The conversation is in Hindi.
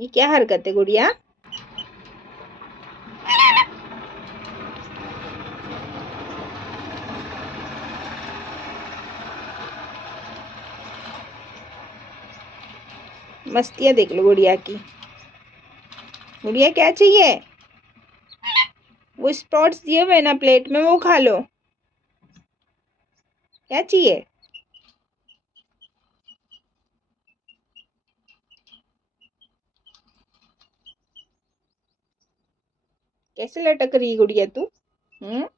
ये क्या हरकत है गुड़िया? मस्तियाँ देख लो गुड़िया की। गुड़िया क्या चाहिए? वो स्प्रॉट्स दिए हुए ना प्लेट में, वो खा लो। क्या चाहिए? कैसे लटक रही है गुड़िया तू? हम्म।